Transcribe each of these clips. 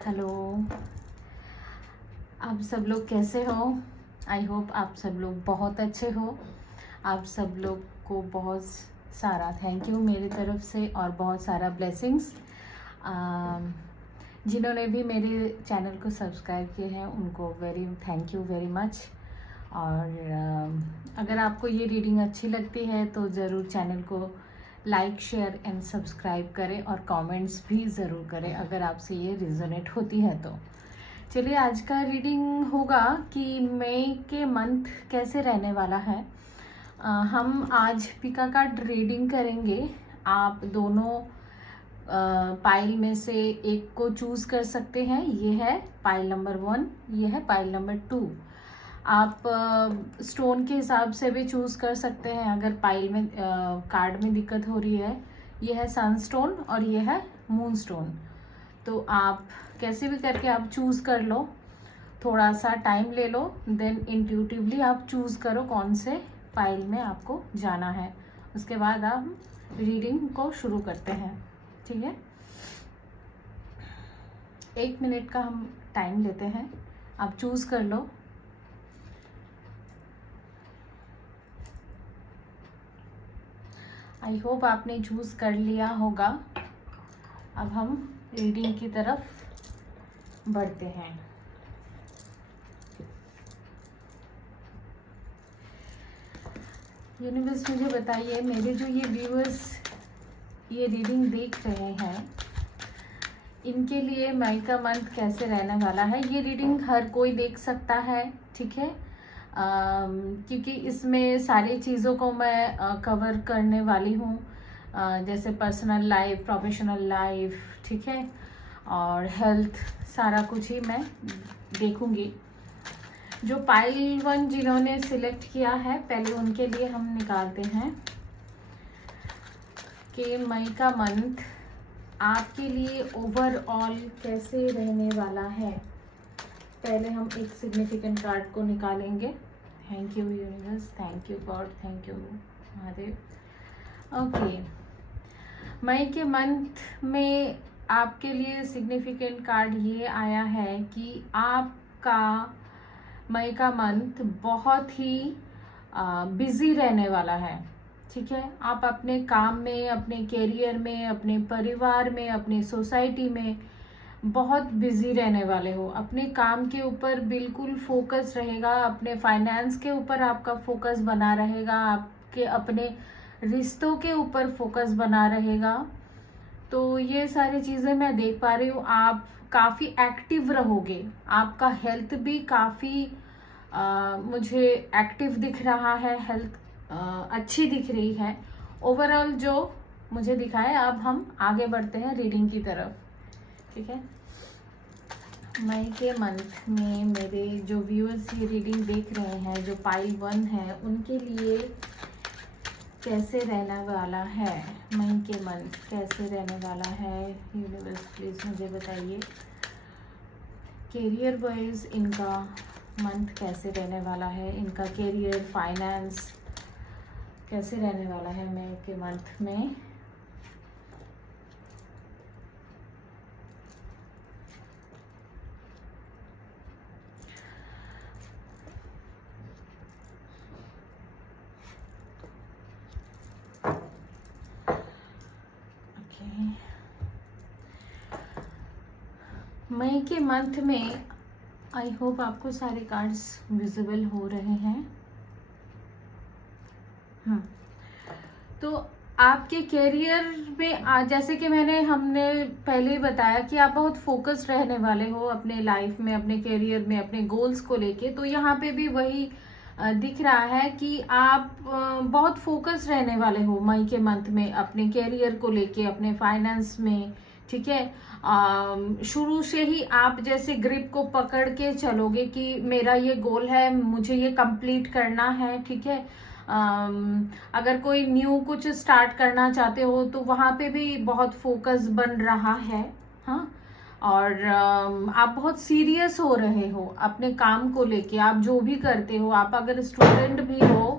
Hello, आप सब लोग कैसे हो? आई होप आप सब लोग बहुत अच्छे हो। आप सब लोग को बहुत सारा थैंक यू मेरी तरफ से और बहुत सारा ब्लेसिंग्स। जिन्होंने भी मेरे चैनल को सब्सक्राइब किए हैं उनको very thank you very much. और अगर आपको ये रीडिंग अच्छी लगती है तो ज़रूर चैनल को लाइक शेयर एंड सब्सक्राइब करें और कमेंट्स भी ज़रूर करें अगर आपसे ये रिजोनेट होती है तो। चलिए आज का रीडिंग होगा कि मई के मंथ कैसे रहने वाला है। हम आज पिका कार्ड रीडिंग करेंगे। आप दोनों पाइल में से एक को चूज़ कर सकते हैं। ये है पाइल नंबर 1, ये है पाइल नंबर 2। आप स्टोन के हिसाब से भी चूज़ कर सकते हैं अगर पाइल में कार्ड में दिक्कत हो रही है। ये है सनस्टोन और ये है मून स्टोन। तो आप कैसे भी करके आप चूज़ कर लो, थोड़ा सा टाइम ले लो, देन इंट्यूटिवली आप चूज़ करो कौन से पाइल में आपको जाना है। उसके बाद आप रीडिंग को शुरू करते हैं, ठीक है। 1 मिनट का हम टाइम लेते हैं, आप चूज़ कर लो। आई होप आपने चूज़ कर लिया होगा। अब हम रीडिंग की तरफ बढ़ते हैं। यूनिवर्स मुझे बताइए, मेरे जो ये व्यूअर्स ये रीडिंग देख रहे हैं इनके लिए मई का मंथ कैसे रहने वाला है। ये रीडिंग हर कोई देख सकता है, ठीक है। क्योंकि इसमें सारी चीज़ों को मैं कवर करने वाली हूँ, जैसे पर्सनल लाइफ, प्रोफेशनल लाइफ, ठीक है, और हेल्थ, सारा कुछ ही मैं देखूँगी। जो पाइल 1 जिन्होंने सिलेक्ट किया है पहले उनके लिए हम निकालते हैं कि मई का मंथ आपके लिए ओवरऑल कैसे रहने वाला है। पहले हम एक सिग्निफिकेंट कार्ड को निकालेंगे। Thank you universe, thank you God, thank you Mahadev. Okay, May के मंथ में आपके लिए सिग्निफिकेंट कार्ड ये आया है कि आपका मई का मंथ बहुत ही बिजी रहने वाला है, ठीक है। आप अपने काम में, अपने कैरियर में, अपने परिवार में, अपनी सोसाइटी में बहुत बिजी रहने वाले हो। अपने काम के ऊपर बिल्कुल फोकस रहेगा, अपने फाइनेंस के ऊपर आपका फोकस बना रहेगा, आपके अपने रिश्तों के ऊपर फोकस बना रहेगा। तो ये सारी चीज़ें मैं देख पा रही हूँ। आप काफ़ी एक्टिव रहोगे, आपका हेल्थ भी काफ़ी मुझे एक्टिव दिख रहा है, हेल्थ अच्छी दिख रही है ओवरऑल जो मुझे दिखा है। अब हम आगे बढ़ते हैं रीडिंग की तरफ, ठीक है। मई के मंथ में मेरे जो व्यूअर्स ये रीडिंग देख रहे हैं, जो पाइल 1 है, उनके लिए कैसे रहने वाला है। मई के मंथ कैसे रहने वाला है यूनिवर्स प्लीज मुझे बताइए। कैरियर वाइज इनका मंथ कैसे रहने वाला है, इनका कैरियर, फाइनेंस कैसे रहने वाला है मई के मंथ में। मई के मंथ में आई होप आपको सारे कार्ड्स विजिबल हो रहे हैं। तो आपके कैरियर में जैसे कि हमने पहले ही बताया कि आप बहुत फोकस्ड रहने वाले हो अपने लाइफ में, अपने कैरियर में, अपने गोल्स को लेके। तो यहाँ पे भी वही दिख रहा है कि आप बहुत फोकस्ड रहने वाले हो मई के मंथ में अपने कैरियर को लेके, अपने फाइनेंस में, ठीक है। शुरू से ही आप जैसे ग्रिप को पकड़ के चलोगे कि मेरा ये गोल है, मुझे ये कंप्लीट करना है, ठीक है। अगर कोई न्यू कुछ स्टार्ट करना चाहते हो तो वहाँ पे भी बहुत फोकस बन रहा है, हाँ। और आप बहुत सीरियस हो रहे हो अपने काम को लेके। आप जो भी करते हो, आप अगर स्टूडेंट भी हो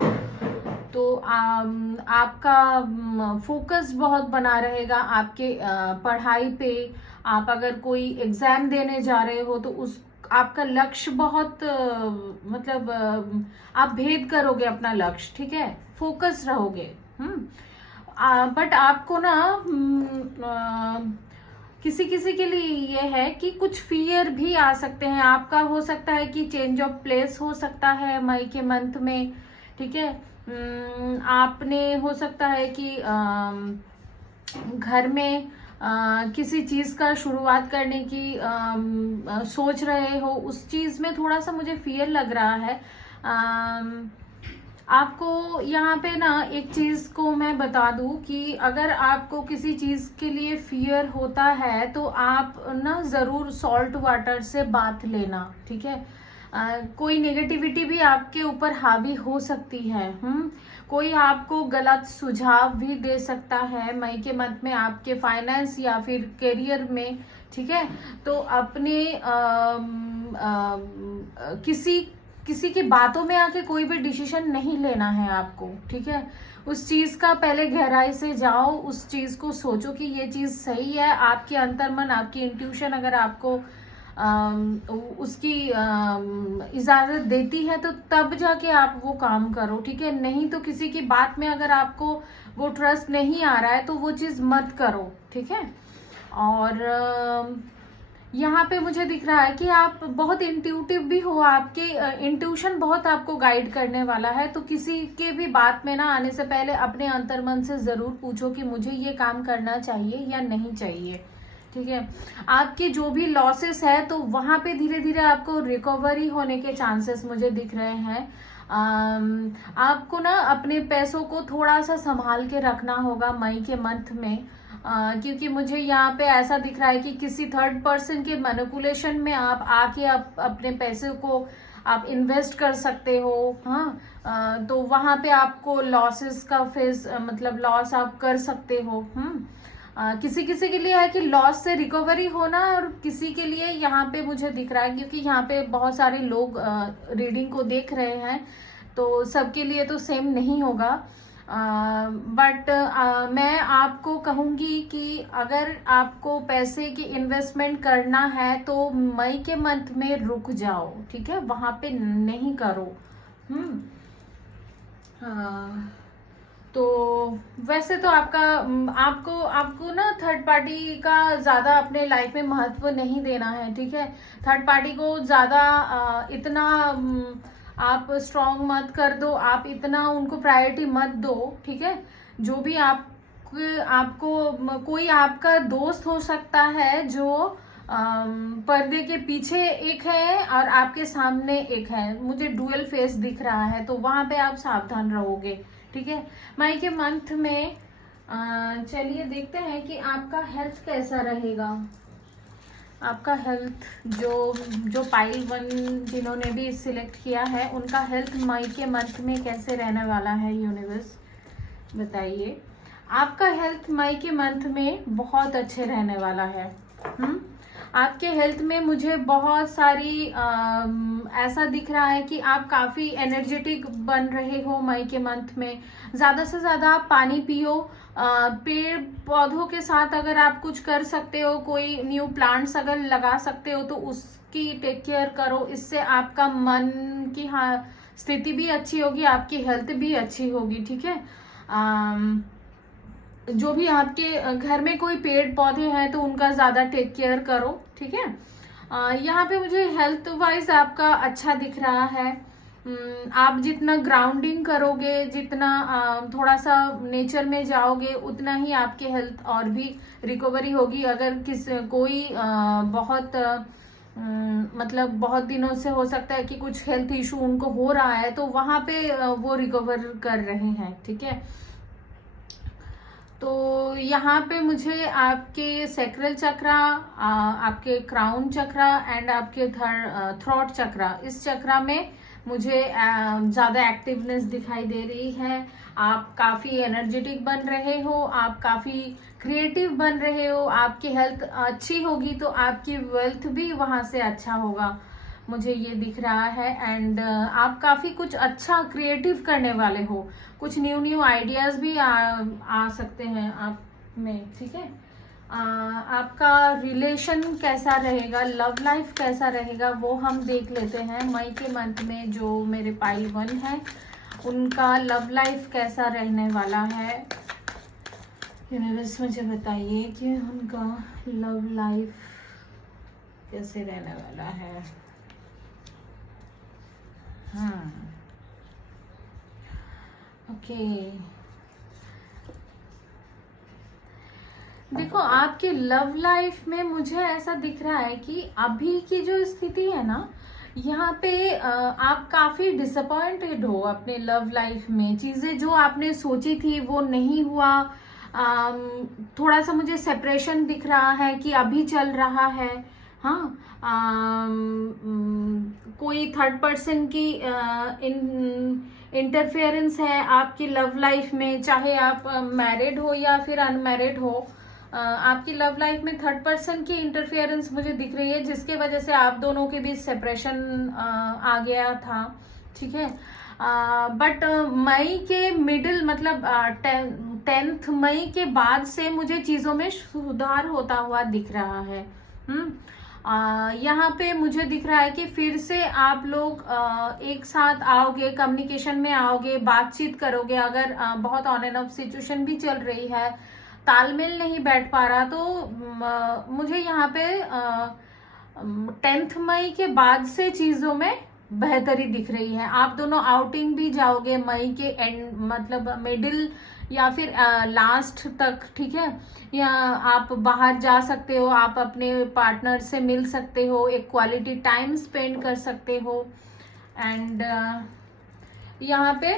तो आपका फोकस बहुत बना रहेगा आपके पढ़ाई पे। आप अगर कोई एग्जाम देने जा रहे हो तो उस आपका लक्ष्य बहुत मतलब आप भेद करोगे अपना लक्ष्य, ठीक है, फोकस रहोगे। बट आपको ना किसी किसी के लिए ये है कि कुछ फियर भी आ सकते हैं आपका। हो सकता है कि चेंज ऑफ प्लेस हो सकता है मई के मंथ में, ठीक है। आपने हो सकता है कि घर में किसी चीज का शुरुआत करने की सोच रहे हो, उस चीज में थोड़ा सा मुझे फियर लग रहा है। आपको यहाँ पे ना एक चीज को मैं बता दूं कि अगर आपको किसी चीज के लिए फियर होता है तो आप ना जरूर सॉल्ट वाटर से बात लेना, ठीक है। कोई नेगेटिविटी भी आपके ऊपर हावी हो सकती है। कोई आपको गलत सुझाव भी दे सकता है मई के मंथ में आपके फाइनेंस या फिर करियर में, ठीक है। तो अपने किसी की बातों में आके कोई भी डिसीजन नहीं लेना है आपको, ठीक है। उस चीज का पहले गहराई से जाओ, उस चीज को सोचो कि ये चीज सही है। आपके अंतर्मन, आपकी इंट्यूशन अगर आपको उसकी इजाजत देती है तो तब जाके आप वो काम करो, ठीक है। नहीं तो किसी की बात में अगर आपको वो ट्रस्ट नहीं आ रहा है तो वो चीज मत करो, ठीक है। और यहाँ पे मुझे दिख रहा है कि आप बहुत इंट्यूटिव भी हो, आपके इंट्यूशन बहुत आपको गाइड करने वाला है। तो किसी के भी बात में ना आने से पहले अपने अंतर्मन से जरूर पूछो कि मुझे ये काम करना चाहिए या नहीं चाहिए, ठीक है। आपके जो भी लॉसेस है तो वहां पे धीरे धीरे आपको रिकवरी होने के चांसेस मुझे दिख रहे हैं। आपको ना अपने पैसों को थोड़ा सा संभाल के रखना होगा मई के मंथ में, क्योंकि मुझे यहाँ पे ऐसा दिख रहा है कि किसी थर्ड पर्सन के मैनिपुलेशन में आप आके आप अपने पैसे को आप इन्वेस्ट कर सकते हो। तो वहां पे आपको लॉसेस का फेस मतलब लॉस आप कर सकते हो। किसी किसी के लिए है कि लॉस से रिकवरी होना, और किसी के लिए यहाँ पे मुझे दिख रहा है क्योंकि यहाँ पे बहुत सारे लोग रीडिंग को देख रहे हैं तो सबके लिए तो सेम नहीं होगा। बट मैं आपको कहूंगी कि अगर आपको पैसे की इन्वेस्टमेंट करना है तो मई के मंथ में रुक जाओ, ठीक है, वहां पे नहीं करो। तो वैसे तो आपको ना थर्ड पार्टी का ज्यादा अपने लाइफ में महत्व नहीं देना है, ठीक है। थर्ड पार्टी को ज्यादा इतना आप स्ट्रॉन्ग मत कर दो, आप इतना उनको प्रायोरिटी मत दो, ठीक है। जो भी आपको कोई आपका दोस्त हो सकता है जो पर्दे के पीछे एक है और आपके सामने एक है, मुझे डुअल फेस दिख रहा है, तो वहां पे आप सावधान रहोगे, ठीक है। मई के मंथ में चलिए देखते हैं कि आपका हेल्थ कैसा रहेगा। आपका हेल्थ जो पाइल 1 जिन्होंने भी सिलेक्ट किया है उनका हेल्थ मई के मंथ में कैसे रहने वाला है, यूनिवर्स बताइए। आपका हेल्थ मई के मंथ में बहुत अच्छे रहने वाला है। आपके हेल्थ में मुझे बहुत सारी ऐसा दिख रहा है कि आप काफी एनर्जेटिक बन रहे हो मई के मंथ में। ज्यादा से ज्यादा आप पानी पियो, पेड़ पौधों के साथ अगर आप कुछ कर सकते हो, कोई न्यू प्लांट्स अगर लगा सकते हो तो उसकी टेक केयर करो। इससे आपका मन की स्थिति भी अच्छी होगी, आपकी हेल्थ भी अच्छी होगी, ठीक है। जो भी आपके घर में कोई पेड़ पौधे हैं तो उनका ज्यादा टेक केयर करो, ठीक है। यहाँ पे मुझे हेल्थ वाइज आपका अच्छा दिख रहा है। आप जितना ग्राउंडिंग करोगे, जितना थोड़ा सा नेचर में जाओगे, उतना ही आपके हेल्थ और भी रिकवरी होगी। अगर कोई बहुत मतलब बहुत दिनों से हो सकता है कि कुछ हेल्थ इशू उनको हो रहा है तो वहां पे वो रिकवर कर रहे हैं, ठीक है। तो यहाँ पे मुझे आपके सैक्रल चक्रा, आपके क्राउन चक्रा एंड आपके थ्रोट चक्रा, इस चक्रा में मुझे ज्यादा एक्टिवनेस दिखाई दे रही है। आप काफी एनर्जेटिक बन रहे हो, आप काफी क्रिएटिव बन रहे हो। आपकी हेल्थ अच्छी होगी तो आपकी वेल्थ भी वहां से अच्छा होगा। मुझे ये दिख रहा है। एंड आप काफ़ी कुछ अच्छा क्रिएटिव करने वाले हो, कुछ न्यू आइडियाज़ भी आ सकते हैं आप में, ठीक है। आपका रिलेशन कैसा रहेगा, लव लाइफ कैसा रहेगा, वो हम देख लेते हैं। मई के मंथ में जो मेरे पाइल 1 है उनका लव लाइफ कैसा रहने वाला है। यूनिवर्स मुझे बताइए कि उनका लव लाइफ कैसे रहने वाला है। ओके, देखो आपके लव लाइफ में मुझे ऐसा दिख रहा है कि अभी की जो स्थिति है ना, यहाँ पे आप काफी डिसअपॉइंटेड हो अपने लव लाइफ में। चीजें जो आपने सोची थी वो नहीं हुआ। थोड़ा सा मुझे सेपरेशन दिख रहा है कि अभी चल रहा है। हाँ, कोई थर्ड पर्सन की इंटरफेरेंस है आपकी लव लाइफ में, चाहे आप मैरिड हो या फिर अनमैरिड हो। आपकी लव लाइफ में थर्ड पर्सन की इंटरफेरेंस मुझे दिख रही है, जिसके वजह से आप दोनों के बीच सेपरेशन आ गया था, ठीक है। बट मई के मिडिल मतलब 10th मई के बाद से मुझे चीजों में सुधार होता हुआ दिख रहा है। यहाँ पे मुझे दिख रहा है कि फिर से आप लोग एक साथ आओगे, कम्युनिकेशन में आओगे, बातचीत करोगे। अगर बहुत ऑन एंड ऑफ सिचुएशन भी चल रही है, तालमेल नहीं बैठ पा रहा, तो मुझे यहाँ पे 10th मई के बाद से चीजों में बेहतरी दिख रही है। आप दोनों आउटिंग भी जाओगे मई के एंड मतलब मिडिल या फिर लास्ट तक, ठीक है। या आप बाहर जा सकते हो, आप अपने पार्टनर से मिल सकते हो, एक क्वालिटी टाइम स्पेंड कर सकते हो। एंड यहाँ पे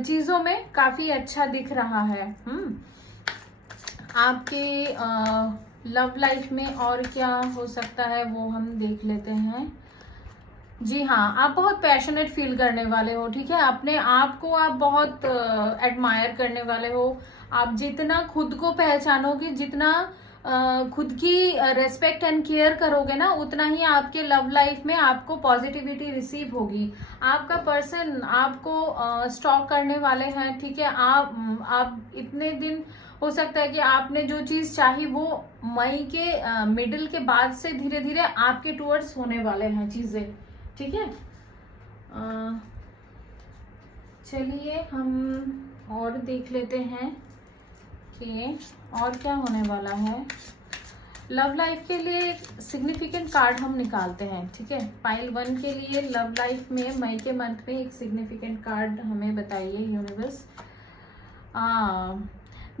चीजों में काफी अच्छा दिख रहा है। आपके लव लाइफ में और क्या हो सकता है वो हम देख लेते हैं। जी हाँ, आप बहुत पैशनेट फील करने वाले हो, ठीक है। अपने आप को आप बहुत एडमायर करने वाले हो। आप जितना खुद को पहचानोगे, जितना खुद की रेस्पेक्ट एंड केयर करोगे ना, उतना ही आपके लव लाइफ में आपको पॉजिटिविटी रिसीव होगी। आपका पर्सन आपको स्टॉक करने वाले हैं, ठीक है। आप इतने दिन हो सकता है कि आपने जो चीज चाही वो मई के मिडिल के बाद से धीरे धीरे आपके टूवर्ड्स होने वाले हैं चीजें, ठीक है। चलिए हम और देख लेते हैं कि और क्या होने वाला है। लव लाइफ के लिए सिग्निफिकेंट कार्ड हम निकालते हैं, ठीक है। पाइल 1 के लिए लव लाइफ में मई के मंथ में एक सिग्निफिकेंट कार्ड हमें बताइए यूनिवर्स।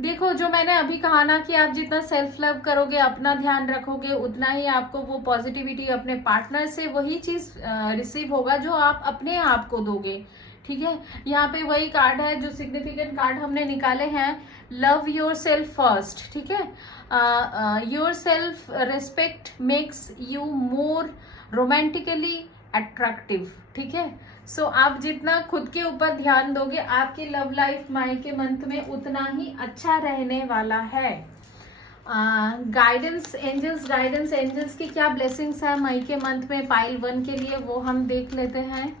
देखो, जो मैंने अभी कहा ना कि आप जितना सेल्फ लव करोगे, अपना ध्यान रखोगे, उतना ही आपको वो पॉजिटिविटी अपने पार्टनर से वही चीज रिसीव होगा जो आप अपने आप को दोगे, ठीक है। यहाँ पे वही कार्ड है जो सिग्निफिकेंट कार्ड हमने निकाले हैं। लव योर सेल्फ फर्स्ट, ठीक है। Your self respect makes you more romantically attractive, ठीक है। सो आप जितना खुद के ऊपर ध्यान दोगे, आपकी लव लाइफ मई के मंथ में उतना ही अच्छा रहने वाला है। गाइडेंस एंजल्स की क्या ब्लेसिंग्स है मई के मंथ में पाइल 1 के लिए, वो हम देख लेते हैं।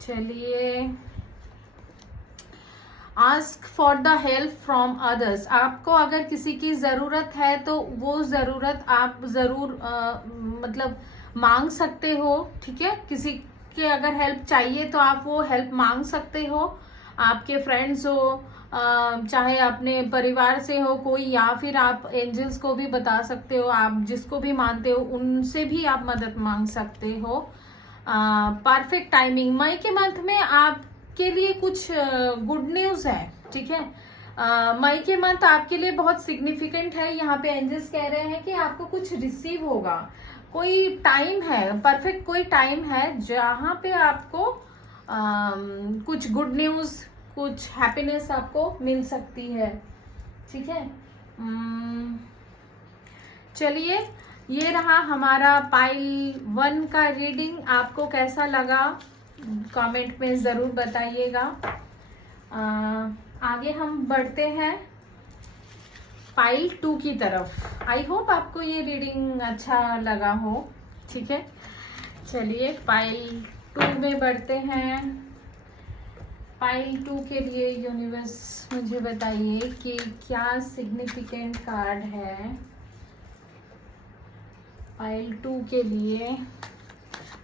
चलिए, ask for the help from others. आपको अगर किसी की जरूरत है तो वो जरूरत आप जरूर मतलब मांग सकते हो, ठीक है। किसी के अगर हेल्प चाहिए तो आप वो हेल्प मांग सकते हो। आपके फ्रेंड्स हो, चाहे अपने परिवार से हो कोई, या फिर आप एंजल्स को भी बता सकते हो। आप जिसको भी मानते हो उनसे भी आप मदद मांग सकते हो। परफेक्ट टाइमिंग, मई के मंथ में आपके लिए कुछ गुड न्यूज है, ठीक है। मई के मंथ आपके लिए बहुत सिग्निफिकेंट है। यहाँ पे एंजल्स कह रहे हैं कि आपको कुछ रिसीव होगा। कोई टाइम है, परफेक्ट कोई टाइम है जहाँ पे आपको कुछ गुड न्यूज, कुछ हैप्पीनेस आपको मिल सकती है, ठीक है। चलिए, ये रहा हमारा पाइल 1 का रीडिंग। आपको कैसा लगा कमेंट में जरूर बताइएगा। आगे हम बढ़ते हैं पाइल 2 की तरफ। आई होप आपको ये रीडिंग अच्छा लगा हो, ठीक है। चलिए पाइल 2 में बढ़ते हैं। पाइल 2 के लिए यूनिवर्स मुझे बताइए कि क्या सिग्निफिकेंट कार्ड है पाइल 2 के लिए।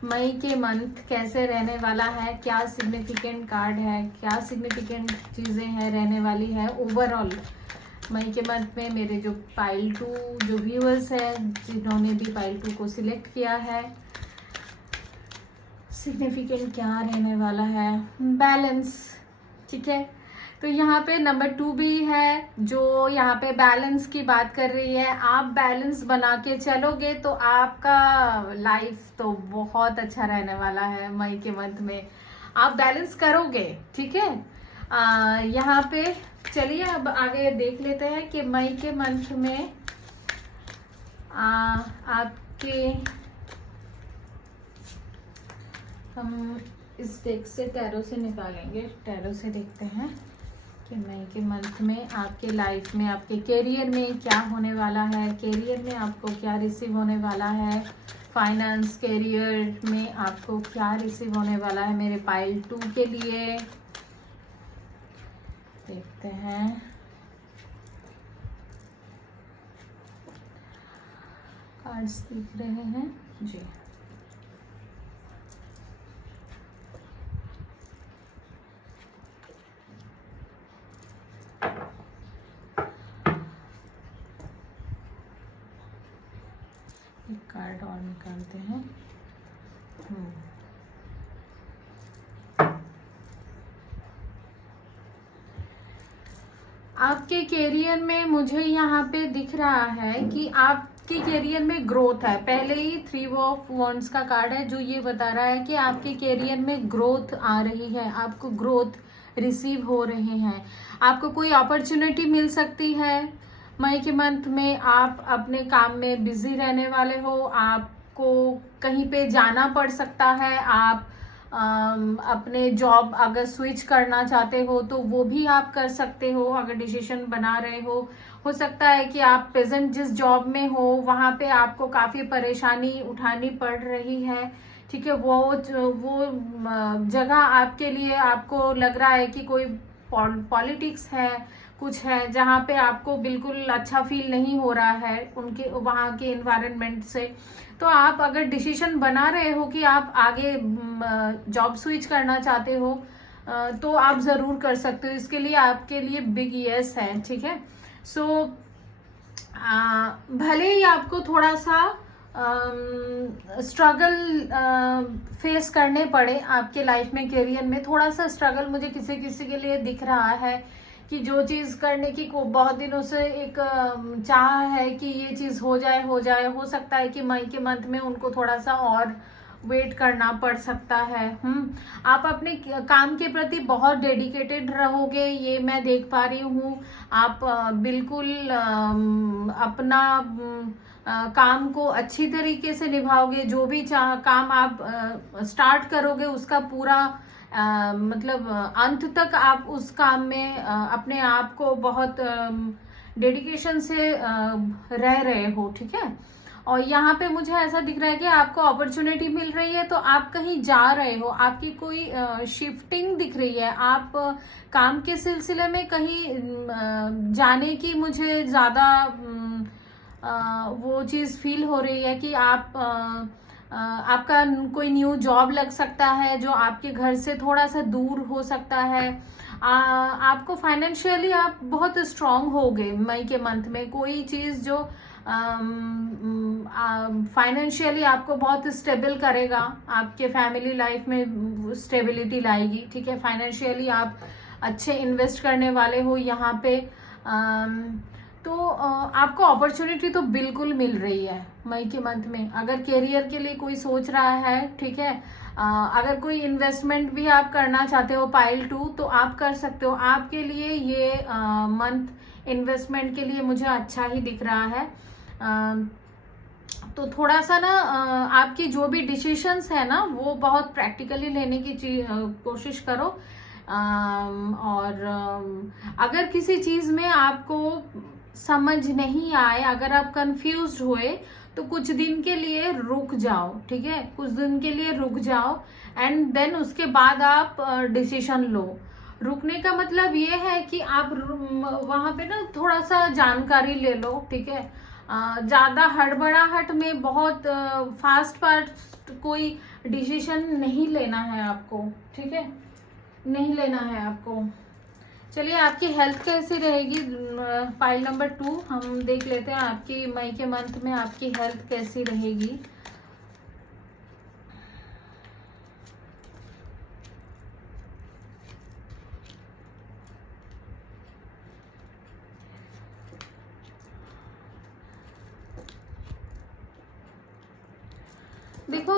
मई के मंथ कैसे रहने वाला है, क्या सिग्निफिकेंट कार्ड है, क्या सिग्निफिकेंट चीज़ें हैं रहने वाली है ओवरऑल मई के मंथ में। मेरे जो पाइल 2 जो व्यूअर्स हैं जिन्होंने भी पाइल 2 को सिलेक्ट किया है, सिग्निफिकेंट क्या रहने वाला है। बैलेंस, ठीक है। तो यहाँ पे नंबर 2 भी है जो यहाँ पे बैलेंस की बात कर रही है। आप बैलेंस बना के चलोगे तो आपका लाइफ तो बहुत अच्छा रहने वाला है मई के मंथ में। आप बैलेंस करोगे, ठीक है। यहाँ पे चलिए अब आगे देख लेते हैं कि मई के मंथ में आपके, हम इस डेक से टैरो से निकालेंगे। टैरो से देखते हैं कि मई के मंथ में आपके लाइफ में, आपके कैरियर में क्या होने वाला है। कैरियर में आपको क्या रिसीव होने वाला है, फाइनेंस कैरियर में आपको क्या रिसीव होने वाला है मेरे पाइल 2 के लिए। देखते हैं। कार्ड्स दिख रहे हैं जी। एक कार्ड और निकालते हैं। आपके कैरियर में मुझे यहाँ पे दिख रहा है कि आपके कैरियर में ग्रोथ है। पहले ही 3 ऑफ वॉन्ड्स का कार्ड है जो ये बता रहा है कि आपके कैरियर में ग्रोथ आ रही है, आपको ग्रोथ रिसीव हो रहे हैं, आपको कोई अपॉर्चुनिटी मिल सकती है मई के मंथ में। आप अपने काम में बिजी रहने वाले हो, आपको कहीं पे जाना पड़ सकता है। आप अपने जॉब अगर स्विच करना चाहते हो तो वो भी आप कर सकते हो अगर डिसीजन बना रहे हो सकता है कि आप प्रेजेंट जिस जॉब में हो वहाँ पे आपको काफ़ी परेशानी उठानी पड़ रही है, ठीक है। वो जगह आपके लिए, आपको लग रहा है कि कोई पॉलिटिक्स है, कुछ है जहाँ पे आपको बिल्कुल अच्छा फील नहीं हो रहा है उनके वहाँ के एनवायरनमेंट से। तो आप अगर डिसीजन बना रहे हो कि आप आगे जॉब स्विच करना चाहते हो तो आप ज़रूर कर सकते हो। इसके लिए आपके लिए बिग यस है, ठीक है। सो भले ही आपको थोड़ा सा स्ट्रगल फेस करने पड़े आपके लाइफ में, करियर में थोड़ा सा स्ट्रगल मुझे किसी किसी के लिए दिख रहा है कि जो चीज़ करने की को बहुत दिनों से एक चाह है कि ये चीज़ हो जाए। हो सकता है कि मई के मंथ में उनको थोड़ा सा और वेट करना पड़ सकता है। आप अपने काम के प्रति बहुत डेडिकेटेड रहोगे, ये मैं देख पा रही हूँ। आप बिल्कुल अपना काम को अच्छी तरीके से निभाओगे। जो भी काम आप स्टार्ट करोगे उसका पूरा मतलब अंत तक आप उस काम में अपने आप को बहुत डेडिकेशन से रह रहे हो, ठीक है। और यहाँ पे मुझे ऐसा दिख रहा है कि आपको अपॉर्चुनिटी मिल रही है तो आप कहीं जा रहे हो, आपकी कोई शिफ्टिंग दिख रही है। आप काम के सिलसिले में कहीं जाने की मुझे ज़्यादा वो चीज़ फील हो रही है कि आप आपका कोई न्यू जॉब लग सकता है जो आपके घर से थोड़ा सा दूर हो सकता है। आपको फाइनेंशियली आप बहुत स्ट्रांग होगे मई के मंथ में। कोई चीज़ जो फाइनेंशियली आपको बहुत स्टेबल करेगा, आपके फैमिली लाइफ में स्टेबिलिटी लाएगी, ठीक है। फाइनेंशियली आप अच्छे इन्वेस्ट करने वाले हो यहाँ पे। तो आपको अपॉर्चुनिटी तो बिल्कुल मिल रही है मई के मंथ में। अगर करियर के लिए कोई सोच रहा है, ठीक है, अगर कोई इन्वेस्टमेंट भी आप करना चाहते हो पाइल 2 तो आप कर सकते हो। आपके लिए ये मंथ इन्वेस्टमेंट के लिए मुझे अच्छा ही दिख रहा है। तो थोड़ा सा ना आपकी जो भी डिसीशंस है ना वो बहुत प्रैक्टिकली लेने की कोशिश करो। और अगर किसी चीज़ में आपको समझ नहीं आए, अगर आप कंफ्यूज्ड हुए तो कुछ दिन के लिए रुक जाओ, ठीक है, कुछ दिन के लिए रुक जाओ एंड देन उसके बाद आप डिसीजन लो। रुकने का मतलब ये है कि आप वहां पे ना थोड़ा सा जानकारी ले लो, ठीक है। ज्यादा हड़बड़ाहट में बहुत फास्ट फास्ट कोई डिसीजन नहीं लेना है आपको, ठीक है, नहीं लेना है आपको। चलिए आपकी हेल्थ कैसी रहेगी, पाइल नंबर 2 हम देख लेते हैं आपकी मई के मंथ में आपकी हेल्थ कैसी रहेगी। देखो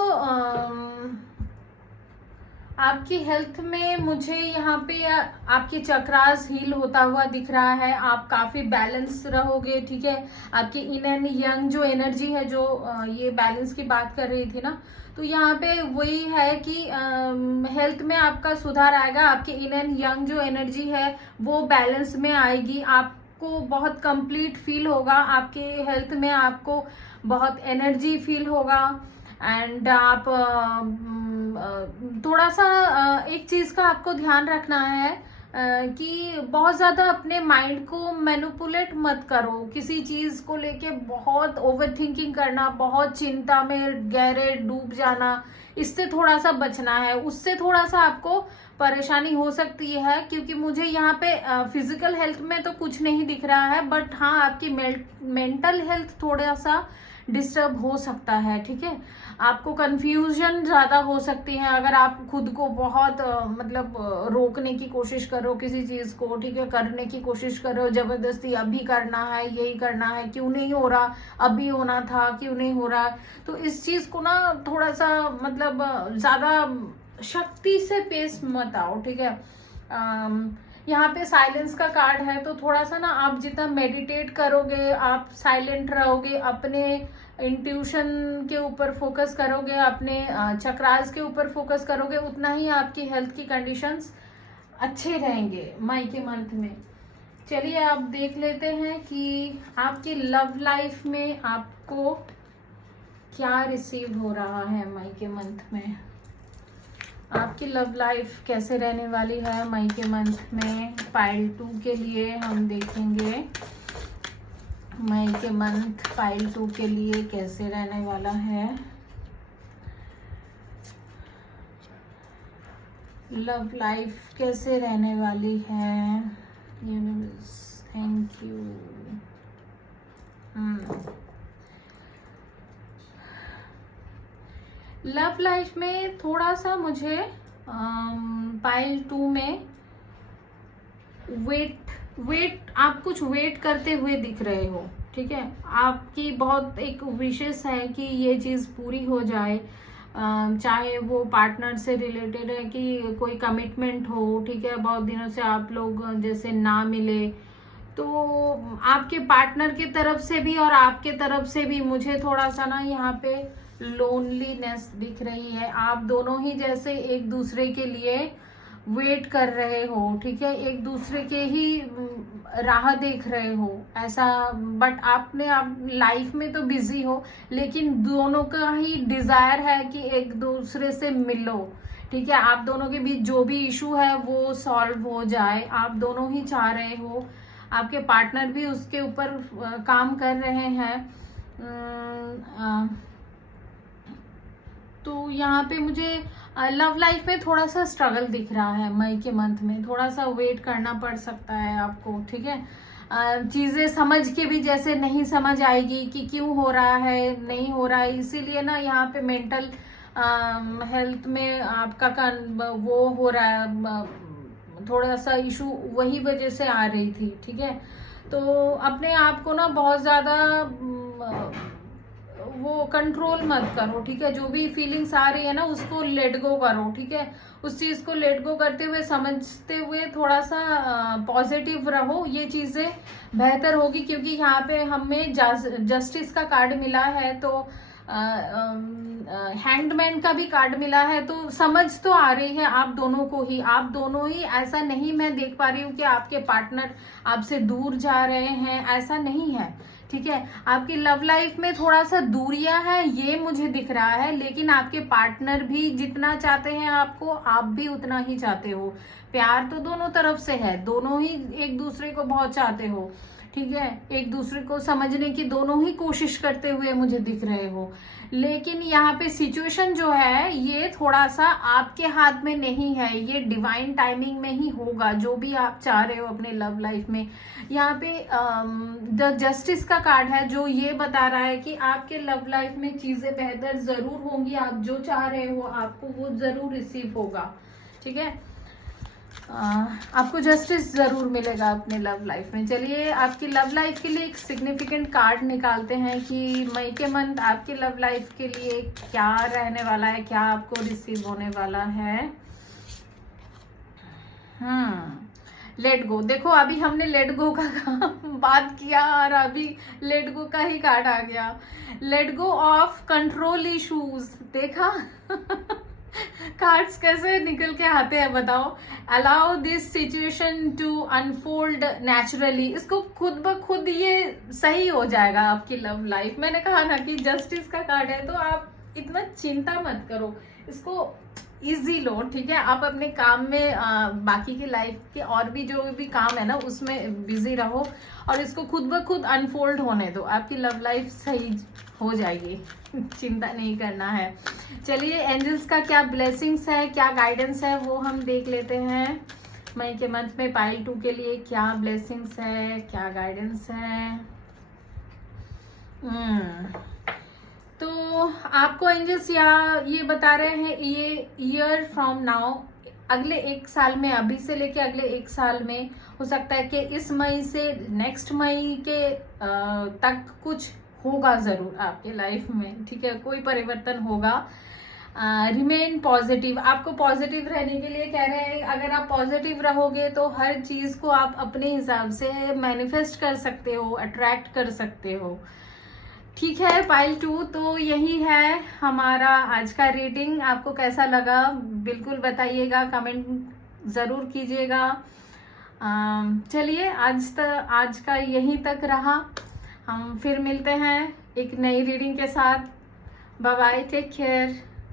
आपकी हेल्थ में मुझे यहाँ पे आपकी चक्रास हील होता हुआ दिख रहा है। आप काफी बैलेंस रहोगे, ठीक है। आपकी इन एंड यंग जो एनर्जी है, जो ये बैलेंस की बात कर रही थी ना, तो यहाँ पे वही है कि हेल्थ में आपका सुधार आएगा। आपकी इन एंड यंग जो एनर्जी है वो बैलेंस में आएगी। आपको बहुत कंप्लीट फील होगा, आपके हेल्थ में आपको बहुत एनर्जी फील होगा। एंड आप थोड़ा सा एक चीज का आपको ध्यान रखना है कि बहुत ज्यादा अपने माइंड को मैनिपुलेट मत करो। किसी चीज को लेके बहुत ओवर थिंकिंग करना, बहुत चिंता में गहरे डूब जाना, इससे थोड़ा सा बचना है। उससे थोड़ा सा आपको परेशानी हो सकती है, क्योंकि मुझे यहाँ पे फिजिकल हेल्थ में तो कुछ नहीं दिख रहा है, बट हाँ आपकी मेंटल हेल्थ थोड़ा सा डिस्टर्ब हो सकता है, ठीक है। आपको कंफ्यूजन ज्यादा हो सकती है अगर आप खुद को बहुत मतलब रोकने की कोशिश करो किसी चीज को, ठीक है, करने की कोशिश करो जबरदस्ती, अभी करना है, यही करना है, क्यों नहीं हो रहा, अभी होना था, क्यों नहीं हो रहा। तो इस चीज को ना थोड़ा सा मतलब ज्यादा शक्ति से पेश मत आओ, ठीक है। यहाँ पे साइलेंस का कार्ड है, तो थोड़ा सा ना आप जितना मेडिटेट करोगे, आप साइलेंट रहोगे, अपने इंट्यूशन के ऊपर फोकस करोगे, अपने चक्रास के ऊपर फोकस करोगे, उतना ही आपकी हेल्थ की कंडीशंस अच्छे रहेंगे मई के मंथ में। चलिए आप देख लेते हैं कि आपकी लव लाइफ में आपको क्या रिसीव हो रहा है मई के मंथ में। आपकी लव लाइफ कैसे रहने वाली है मई के मंथ में। पाइल 2 के लिए हम देखेंगे मई के मंथ पाइल 2 के लिए कैसे रहने वाला है। लव लाइफ कैसे रहने वाली है universe, thank you. Love life में थोड़ा सा मुझे पाइल 2 में वेट आप कुछ वेट करते हुए दिख रहे हो, ठीक है। आपकी बहुत एक विशेष है कि ये चीज पूरी हो जाए, चाहे वो पार्टनर से रिलेटेड है कि कोई कमिटमेंट हो, ठीक है, बहुत दिनों से आप लोग जैसे ना मिले, तो आपके पार्टनर की तरफ से भी और आपके तरफ से भी मुझे थोड़ा सा ना यहाँ पे लोनलीनेस दिख रही है। आप दोनों ही जैसे एक दूसरे के लिए वेट कर रहे हो, ठीक है, एक दूसरे के ही राह देख रहे हो ऐसा, बट आप लाइफ में तो बिजी हो, लेकिन दोनों का ही डिजायर है कि एक दूसरे से मिलो, ठीक है। आप दोनों के बीच जो भी इशू है वो सॉल्व हो जाए, आप दोनों ही चाह रहे हो, आपके पार्टनर भी उसके ऊपर काम कर रहे हैं। तो यहाँ पे मुझे लव लाइफ में थोड़ा सा स्ट्रगल दिख रहा है मई के मंथ में, थोड़ा सा वेट करना पड़ सकता है आपको, ठीक है। चीजें समझ के भी जैसे नहीं समझ आएगी कि क्यों हो रहा है, नहीं हो रहा है, इसीलिए ना यहाँ पे मेंटल हेल्थ में आपका वो हो रहा है, थोड़ा सा इशू वही वजह से आ रही थी, ठीक है। तो अपने आप को ना बहुत ज्यादा वो कंट्रोल मत करो, ठीक है। जो भी फीलिंग्स आ रही है ना उसको लेट गो करो, ठीक है। उस चीज को लेट गो करते हुए, समझते हुए थोड़ा सा पॉजिटिव रहो, ये चीजें बेहतर होगी। क्योंकि यहाँ पे हमें जस्टिस का कार्ड मिला है, तो हैंगमैन का भी कार्ड मिला है, तो समझ तो आ रही है आप दोनों ही ऐसा नहीं मैं देख पा रही हूँ कि आपके पार्टनर आपसे दूर जा रहे हैं, ऐसा नहीं है, ठीक है। आपकी लव लाइफ में थोड़ा सा दूरियां हैं ये मुझे दिख रहा है, लेकिन आपके पार्टनर भी जितना चाहते हैं आपको, आप भी उतना ही चाहते हो। प्यार तो दोनों तरफ से है, दोनों ही एक दूसरे को बहुत चाहते हो, ठीक है। एक दूसरे को समझने की दोनों ही कोशिश करते हुए मुझे दिख रहे हो, लेकिन यहाँ पे सिचुएशन जो है ये थोड़ा सा आपके हाथ में नहीं है, ये डिवाइन टाइमिंग में ही होगा जो भी आप चाह रहे हो अपने लव लाइफ में। यहाँ पे द जस्टिस का कार्ड है जो ये बता रहा है कि आपके लव लाइफ में चीजें बेहतर जरूर होंगी, आप जो चाह रहे हो आपको वो जरूर रिसीव होगा, ठीक है। आपको जस्टिस जरूर मिलेगा अपने लव लाइफ में। चलिए आपकी लव लाइफ के लिए एक सिग्निफिकेंट कार्ड निकालते हैं कि मई के मंथ आपके लव लाइफ के लिए क्या रहने वाला है, क्या आपको रिसीव होने वाला है। Let go. देखो अभी हमने लेट गो का बात किया और अभी लेट गो का ही कार्ड आ गया। Let go of control issues. देखा कार्ड्स कैसे निकल के आते हैं बताओ। Allow this situation to unfold naturally. इसको खुद ब खुद ये सही हो जाएगा आपकी लव लाइफ। मैंने कहा ना कि जस्टिस का कार्ड है, तो आप इतना चिंता मत करो, इसको इजी लो, ठीक है। आप अपने काम में बाकी की लाइफ के और भी जो भी काम है ना उसमें बिजी रहो और इसको खुद ब खुद अनफोल्ड होने दो। आपकी लव लाइफ सही हो जाएगी, चिंता नहीं करना है। चलिए एंजल्स का क्या ब्लेसिंग्स है, क्या गाइडेंस है वो हम देख लेते हैं। मई के मंथ में पाइल 2 के लिए क्या ब्लेसिंग्स है, क्या गाइडेंस है। तो आपको एंजल्स ये बता रहे हैं ये ईयर फ्रॉम नाउ, अगले 1 साल में, अभी से लेके अगले 1 साल में हो सकता है कि इस मई से नेक्स्ट मई के तक कुछ होगा जरूर आपके लाइफ में, ठीक है। कोई परिवर्तन होगा। Remain positive. आपको पॉजिटिव रहने के लिए कह रहे हैं। अगर आप पॉजिटिव रहोगे तो हर चीज को आप अपने हिसाब से मैनिफेस्ट कर सकते हो, अट्रैक्ट कर सकते हो, ठीक है। पाइल 2 तो यही है हमारा आज का रीडिंग। आपको कैसा लगा बिल्कुल बताइएगा, कमेंट जरूर कीजिएगा। चलिए आज का यहीं तक रहा। हम फिर मिलते हैं एक नई रीडिंग के साथ। Bye bye, take care.